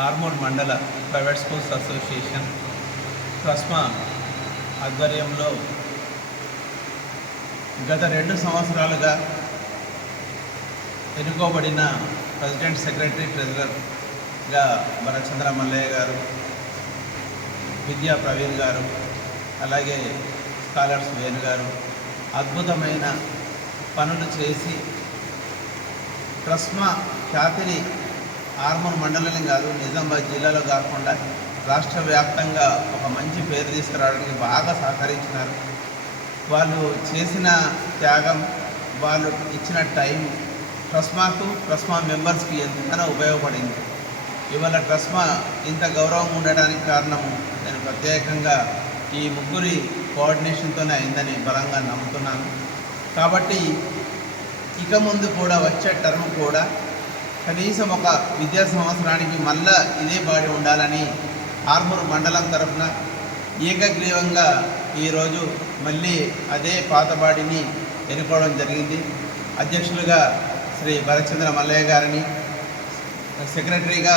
ఆర్మూర్ మండల private schools association TRSMA ఆధ్వర్యంలో గత 2 సంవత్సరాలుగా ఎన్నుకోబడిన ప్రెసిడెంట్, సెక్రటరీ, ట్రెజరర్గా భరత్చంద్ర మల్లయ్య గారు, విద్యా ప్రవీణ్ గారు, అలాగే స్కాలర్స్ వేణు గారు అద్భుతమైన పనులు చేసి ట్రస్మా ఖ్యాతిని ఆర్మూర్ మండలం కాదు, నిజామాబాద్ జిల్లాలో కాకుండా రాష్ట్ర వ్యాప్తంగా ఒక మంచి పేరు తీసుకురావడానికి బాగా సహకరించినారు. వాళ్ళు చేసిన త్యాగం, వాళ్ళు ఇచ్చిన టైం ట్రస్మా మెంబర్స్కి ఎంతగానో ఉపయోగపడింది. ఇవాళ ట్రస్మా ఇంత గౌరవం ఉండడానికి కారణము నేను ప్రత్యేకంగా ఈ ముగ్గురి కోఆర్డినేషన్తోనే అయిందని బలంగా నమ్ముతున్నాను. కాబట్టి ఇక ముందు కూడా వచ్చే టర్మ్ కూడా కనీసం ఒక విద్యా సంవత్సరానికి మళ్ళా ఇదే బాడీ ఉండాలని ఆర్మూర్ మండలం తరఫున ఏకగ్రీవంగా ఈరోజు మళ్ళీ అదే పాత బాడీని ఎన్నుకోవడం జరిగింది. అధ్యక్షులుగా శ్రీ భరత్చంద్ర మల్లయ్య గారిని, సెక్రటరీగా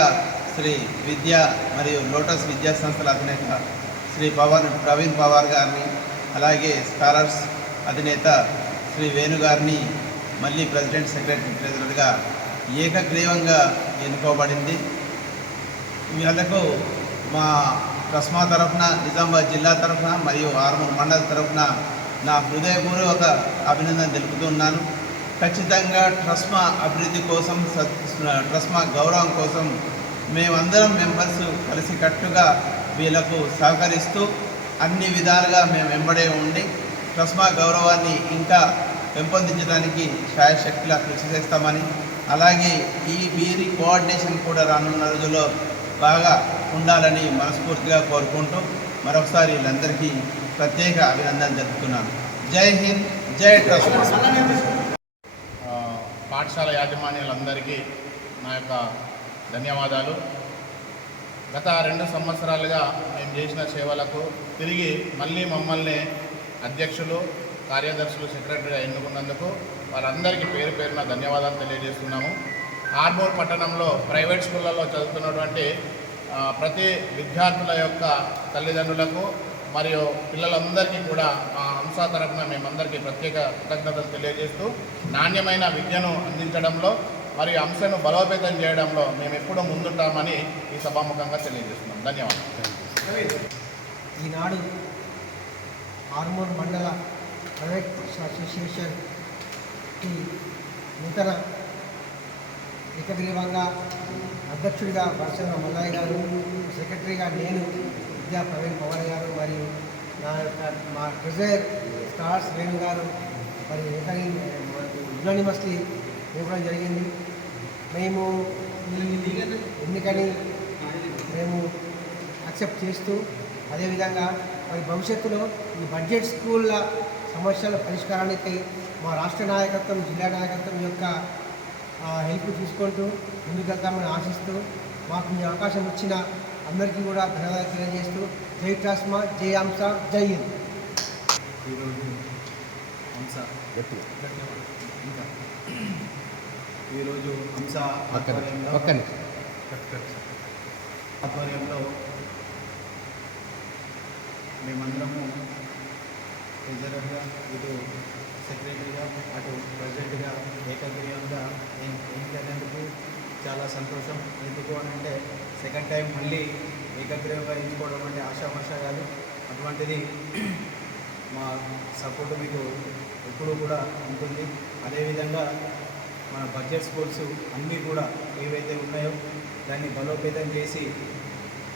శ్రీ విద్యా మరియు లోటస్ విద్యా సంస్థల అధినేత శ్రీ ప్రవీణ్ పవార్ గారిని, అలాగే స్కాలర్స్ అధినేత శ్రీ వేణు గారిని మళ్ళీ ప్రెసిడెంట్, సెక్రటరీ, ట్రెజరర్గా ఏకగ్రీవంగా ఎన్నుకోబడింది. వీళ్ళకు మా ట్రస్మా తరఫున, నిజామాబాద్ జిల్లా తరఫున మరియు ఆర్మూర్ మండల తరఫున నా హృదయపూర్వక అభినందన తెలుపుతున్నాను. ఖచ్చితంగా ట్రస్మా అభివృద్ధి కోసం, ట్రస్మా గౌరవం కోసం మేమందరం మెంబర్స్ కలిసికట్టుగా వీళ్ళకు సహకరిస్తూ అన్ని విధాలుగా మేము వెంబడే ఉండి ట్రస్మా గౌరవాన్ని ఇంకా పెంపొందించడానికి శాయశక్తిలా కృషి చేస్తామని, అలాగే ఈ వీరి కోఆర్డినేషన్ కూడా రానున్న రోజుల్లో బాగా ఉండాలని మనస్ఫూర్తిగా కోరుకుంటూ మరొకసారి వీళ్ళందరికీ ప్రత్యేక అభినందనలు తెలుపుతున్నాను. జై హింద్, జై ట్రస్మా. పాఠశాల యాజమాన్యాలందరికీ నా యొక్క ధన్యవాదాలు. గత 2 సంవత్సరాలుగా మేము చేసిన సేవలకు తిరిగి మళ్ళీ మమ్మల్ని అధ్యక్షులు, కార్యదర్శులు, సెక్రటరీగా ఎన్నుకున్నందుకు వాళ్ళందరికీ పేరు పేరున ధన్యవాదాలు తెలియజేస్తున్నాము. ఆర్మూర్ పట్టణంలో ప్రైవేట్ స్కూళ్ళల్లో చదువుతున్నటువంటి ప్రతి విద్యార్థుల యొక్క తల్లిదండ్రులకు మరియు పిల్లలందరికీ కూడా మా అంశ తరఫున మేమందరికీ ప్రత్యేక కృతజ్ఞతలు తెలియజేస్తూ నాణ్యమైన విద్యను అందించడంలో మరియు అంశను బలోపేతం చేయడంలో మేము ఎప్పుడూ ముందుంటామని ఈ సభాముఖంగా తెలియజేస్తున్నాం. ధన్యవాదాలు. ఈనాడు ఆర్మూర్ మండల ప్రైవేట్ అసోసియేషన్కి నూతన ఏకగ్రీవంగా అధ్యక్షుడిగా భరత్చంద్ర మల్లయ్య గారు, సెక్రటరీగా నేను, విద్యా ప్రవీణ్ పవార్ గారు మరియు మా ట్రెజరర్ స్టార్స్ వేణు గారు మరి యునానిమస్లీ ఇవ్వడం జరిగింది. మేము ఈ ఎన్నికని మేము యాక్సెప్ట్ చేస్తూ అదేవిధంగా మరి భవిష్యత్తులో ఈ బడ్జెట్ స్కూళ్ళ సమస్యల పరిష్కారానికి మా రాష్ట్ర నాయకత్వం, జిల్లా నాయకత్వం యొక్క హెల్ప్ తీసుకుంటూ ముందుకెళ్తామని ఆశిస్తూ మాకు ఈ అవకాశం ఇచ్చిన అందరికీ కూడా ధన్యవాదాలు తెలియజేస్తూ జై ట్రస్మా, జై అంశ, జై హింద్. ఈరోజు అంశ ఆధ్వర్యంలో మేమందరము ట్రెజరర్గా, ఇటు సెక్రటరీగా, అటు ప్రెసిడెంట్గా ఏకగ్రీవంగా ఎన్నికైనందుకు చాలా సంతోషం. ఎందుకు అని అంటే సెకండ్ టైం మళ్ళీ ఏకగ్రీవంగా ఎంచుకోవడం అంటే ఆశామాషా కాదు. అటువంటిది మా సపోర్ట్ మీకు ఎప్పుడూ కూడా ఉంటుంది. అదేవిధంగా మన బడ్జెట్ స్కూల్స్ అన్నీ కూడా ఏవైతే ఉన్నాయో దాన్ని బలోపేతం చేసి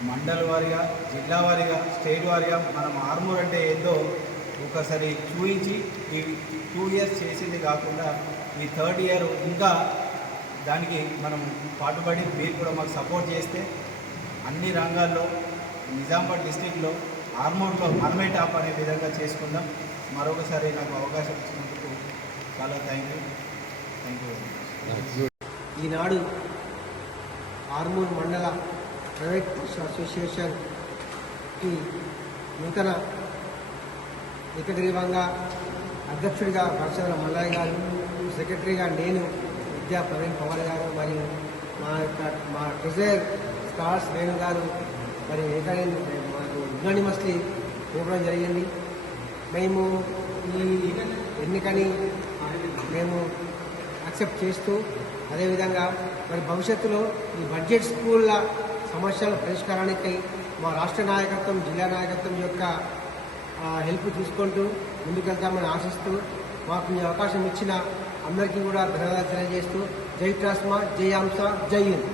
మండల వారీగా, జిల్లా వారీగా, స్టేట్ వారీగా మనం ఆర్మూర్ అంటే ఏందో ఒకసారి చూపించి ఈ 2 ఇయర్స్ చేసింది కాకుండా ఈ 3rd ఇయర్ ఇంకా దానికి మనం పాటుపడి మీరు కూడా మాకు సపోర్ట్ చేస్తే అన్ని రంగాల్లో నిజామాబాద్ డిస్టిక్లో ఆర్మూర్లో మనమే టాప్ అనే విధంగా చేసుకుందాం. మరొకసారి నాకు అవకాశం ఇచ్చినందుకు చాలా థ్యాంక్ యూ. ఈనాడు ఆర్మూర్ మండల ప్రైవేట్ అసోసియేషన్కి నూతన ఏకగ్రీవంగా అధ్యక్షుడిగా భరత్చంద్ర మల్లయ్య గారు, సెక్రటరీగా నేను, విద్యా ప్రవీణ్ పవార్ గారు మరియు మా ట్రెజరర్ స్టార్స్ వేణు గారు మరి మాకు యునానిమస్లీ ఇవ్వడం జరిగింది. మేము ఈ ఎన్నికని మేము యాక్సెప్ట్ చేస్తూ అదేవిధంగా మరి భవిష్యత్తులో ఈ బడ్జెట్ స్కూళ్ళ సమస్యల పరిష్కారానికి మా రాష్ట్ర నాయకత్వం జిల్లా నాయకత్వం యొక్క హెల్ప్ తీసుకుంటూ ముందుకెళ్తామని ఆశిస్తూ మాకు ఈ అవకాశం ఇచ్చిన అందరికీ కూడా ధన్యవాదాలు తెలియజేస్తూ జై ట్రాస్మా, జై అంశ, జై హింద్.